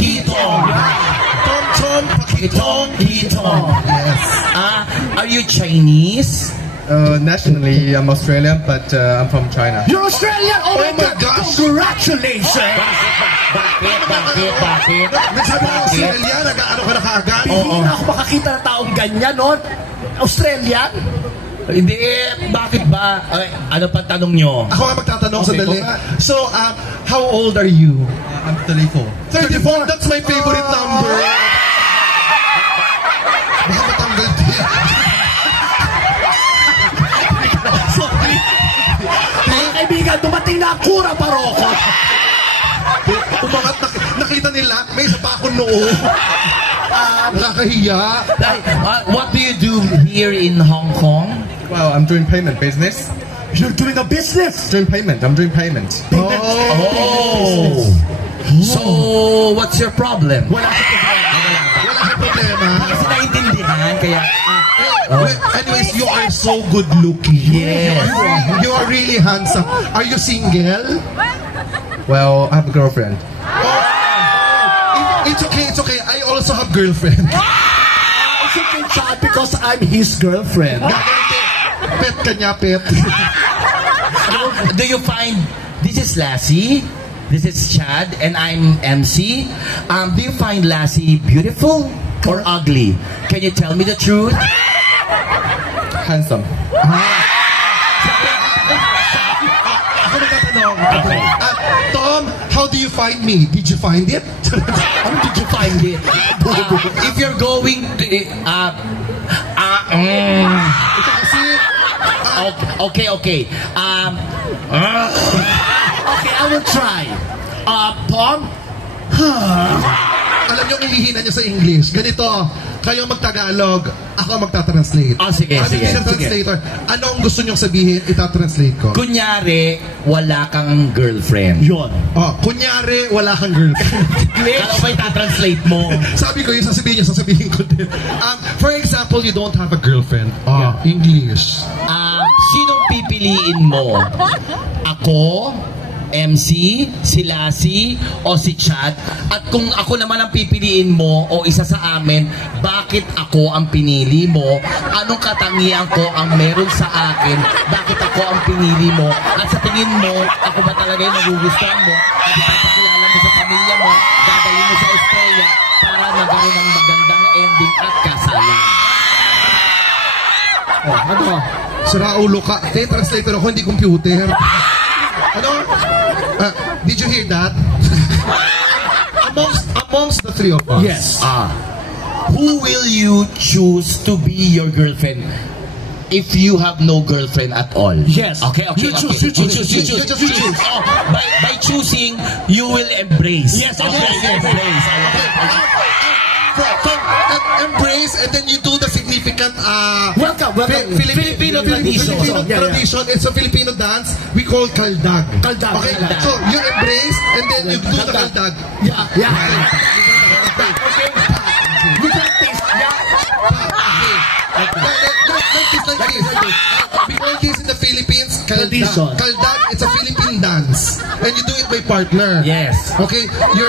Pakitong. Tom, Pakitong, Kitong. Yes. Are you Chinese? Nationally, I'm Australian, but I'm from China. You're Australian? Oh my gosh! Congratulations! Bakit? Nagsabi ng Australia, nag-ano ka na kaagad? Hindi na ako makakita ng taong ganyan, no? Australian? Hindi, bakit ba? Ano pa tanong nyo? Ako nga magtatanong sandali. So, how old are you? I'm 34. 34? That's my favorite number. Baka matanggal din. Mga kaibigan, dumating na ang Kura Paroko. Umangat, nakita nila, may isa pa akong noo. Nakakahiya. What do you do here in Hong Kong? Well, I'm doing payment business. You're doing a business? I'm doing payment. Oh. So, what's your problem? Wala kang problema. Kasi naintindihan, kaya... Anyways, you are so good looking. Yes. You are really handsome. Are you single? Well, I have a girlfriend. It's okay. I also have girlfriend. I think it's sad because I'm his girlfriend. Pet ka niya, pet. Do you find... This is Lassie. This is Chad, and I'm MC. Do you find Lassie beautiful or ugly? Can you tell me the truth? Handsome. Ako nagtatanong. Okay. Tom, how do you find me? Did you find it? How did you find it? If you're going to... Okay. Okay, I will try. Tom? Alam niyo, hihina niya sa English. Ganito, kayo magtagalog, ako magta-translate. Sige. Translator, anong gusto niyong sabihin, ita-translate ko? Kunyari, wala kang girlfriend. Yun. Kunyari, wala kang girlfriend. Kala ba ita-translate mo? Sabi ko, yung sasabihin ko din. For example, you don't have a girlfriend. English. Sinong pipiliin mo? Ako, MC, si Lassie, o si Chad? At kung ako naman ang pipiliin mo o isa sa amin, bakit ako ang pinili mo? Anong katangian ko ang meron sa akin? Bakit ako ang pinili mo? At sa tingin mo, ako ba talaga yung nagugustuhan mo? At ipapakilala mo sa pamilya mo, dadali mo sa Australia para magkaroon ng magandang ending at kasalan. Ano? Sira ulo ka. Translator ako, hindi computer. Ano? Did you hear that? amongst the three of us. Yes. Who will you choose to be your girlfriend if you have no girlfriend at all? Yes. Okay. You choose. By choosing, you will embrace. Yes. Embrace. Embrace, and then you do the significant Welcome. Filipino tradition. It's a Filipino dance we call kaldag. Okay, so you embrace and then you do the kaldag. Yeah. Like this. We call this in the Philippines Tradition. kaldag. It's a Philippine dance, and you do it by partner. Yes. Okay, you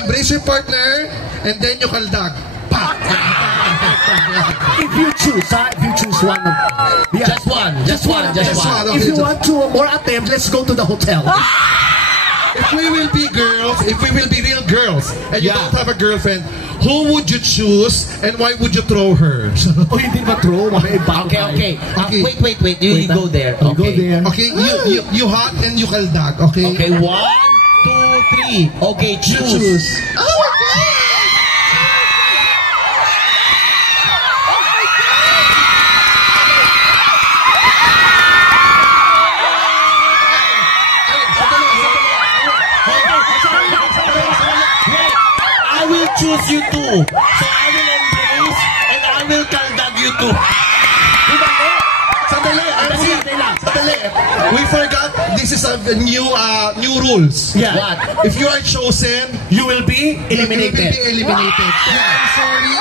embrace your partner, and then you kaldag. If you choose one of Just one. If you want two or more attempts, let's go to the hotel. If we will be real girls, and you don't have a girlfriend, who would you choose, and why would you throw her? Hindi ba throw? Okay. Wait. You go there. Go there. Okay, you hot and you kaldag. Okay. Okay, 1, 2, 3. Okay, choose. Oh my God! I will choose you too. So I will embrace and I will kaldag you too. Sandali. We forgot this is a new rules. Yeah. What? If you are chosen, You will be eliminated. You are eliminated. Sorry, you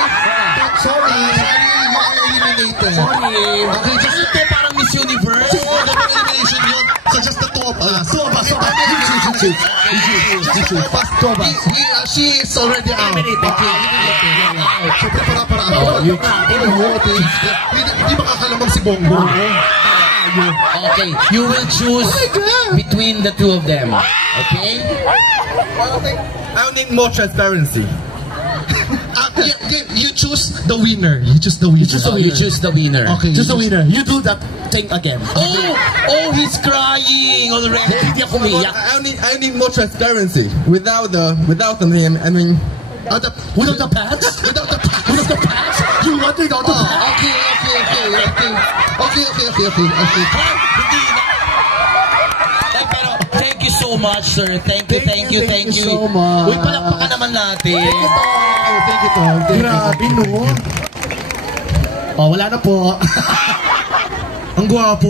are eliminated. Okay, just Ito parang Miss Miss Universe? Oo, ganun elimination yun. So just the two of us. Two of us. You choose. Two of us. She is already out. Okay. Siyempre para hindi makakalamang si Bongo. Okay, you will choose between the two of them. Okay? I need more transparency. You choose the winner. You choose the winner. You choose the winner. Okay. Choose the winner. You do that thing again. Oh, he's crying already. Hindi ako umiyak. I need more transparency. Without him, I mean. Without the pants? Without the pants? You want it without the pants? Okay. Hindi na. Pero thank you so much, sir. Thank you so much. Uy, palakpakan naman natin. Thank you, Tom. Grabe, no? Oh, wala na po. Ang gwapo.